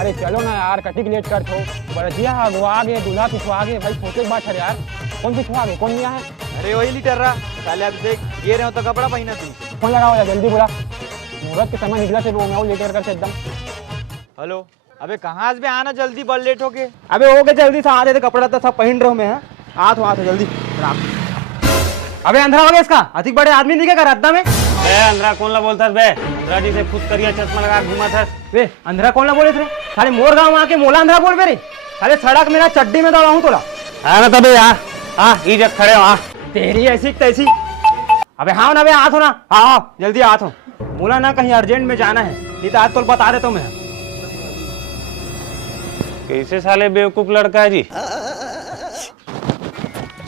अरे चलो ना यार, कटिक लेट कर थो। बरजिया अगवा आगे, दूल्हा पिछवा आगे। भाई सोचे बात है यार, कौन पिछवा आगे, कौन लिया है? अरे वही लीटर रहा साले, अब देख ये रहे हो तो कपड़ा पहना तू। फोन लगाओ यार, जल्दी बोला। मुहूर्त के समय निकला से वो मैं लेटर कर से एकदम। हेलो, अबे कहाँ से आना जल्दी, बड़ लेट हो के। अबे हो गए जल्दी से, आते थे कपड़ा तो सब पहन रहा हूँ मैं। आ तो जल्दी। अबे अंधरा हो गया इसका, अधिक बड़े आदमी दिखेगा रद्दा में। अंधरा कौन ला बोलता बे? अंधरा जी से खुद करिया चश्मा लगा घुमा था। वे अंधरा कौन ला बोले थे? साले मोर गाँव आके मोला अंधरा बोल बे रे। अरे सड़क में ना चड्डी में दौड़ा हूँ तोला। हाँ ना तबे इज्जत खड़े हो। तेरी ऐसी तैसी। अबे हाँ ना बे, आ ना। हाँ जल्दी आ तो। बोला ना कहीं अर्जेंट में जाना है, नहीं तो आज तो बता देता हूँ मैं। कैसे साले बेवकूफ लड़का है जी।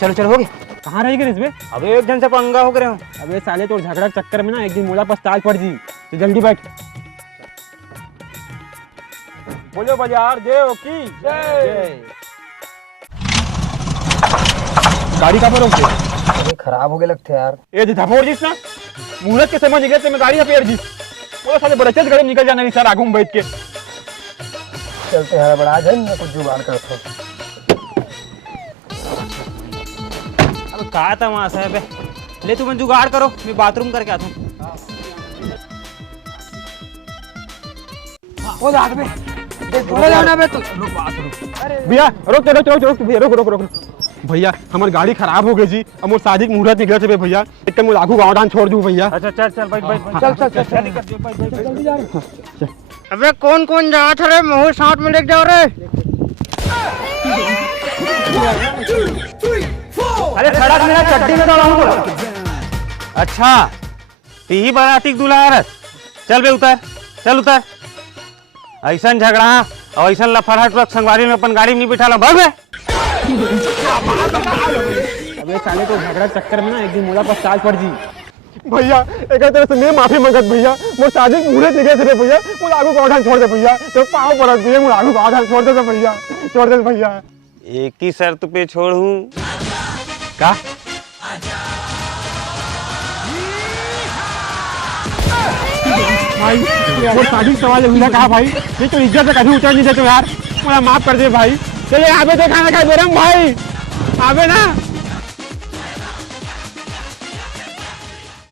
चलो हो गया। कहाँ रह गए इसमें? अबे एक जन से पंगा हो गए। अबे साले तो झगड़ा के चक्कर में ना एक दिन मोला पछताल पड़ जी। तो जल्दी बैठ। बोलो बाजार देव की जय। गाड़ी कहाँ पर रोकते? अरे खराब हो गए लगते यार। ए जी धपोड़ जिस ना, मुहूर्त के समय निकलते मैं गाड़ी पेड़ जी। वो साले बरचत गड़े निकल जाना सर आगू में बैठ के। चलते हैं बड़ा आज है, कुछ जुगाड़ करते हैं। अब कहा था वहां से बे, ले तुम जुगाड़ करो, मैं बाथरूम करके आता हूँ। हो जा बे, बोले जाना बे तू। भैया रोक भैया, रोक भैया, हमारी गाड़ी खराब हो गई जी। अब मोर शादी के मुहूर्त निकल से भैया, एक तो लागू गाँव छोड़ दूं भैया। अच्छा चल बैठ। चल। अबे कौन कौन जा था रे? मुँह साथ में लेके जाओ रे। अरे सड़क में चड्डी में दौड़ा हूँ। अच्छा ती बाराती दूल्हा रस। चल बे उतर। ऐसा झगड़ा और ऐसा लफड़ा ट्रक संगवारी में अपन गाड़ी में नहीं बिठा ला। भाग बे। अबे साले तो झगड़ा चक्कर में ना एक दिन मोला पछताल पड़ जी। भैया एक तरह से मैं माफी मांगत भैया, मोर शादी के मुहूर्त निकल से भैया, मोर आगू गाँव छोड़ दे भैया। तो पाँव पड़त भैया, मोर आगू गाँव छोड़ दे भैया, छोड़ दे भैया। एक ही शर्त पे छोड़ूं का? भाई मोर शादी सवाल है कहा भाई, ये तो इज्जत से कभी उतर नहीं देते यार, मुझे माफ कर दे भाई। चलिए आगे देखा ना भाई, आवे ना।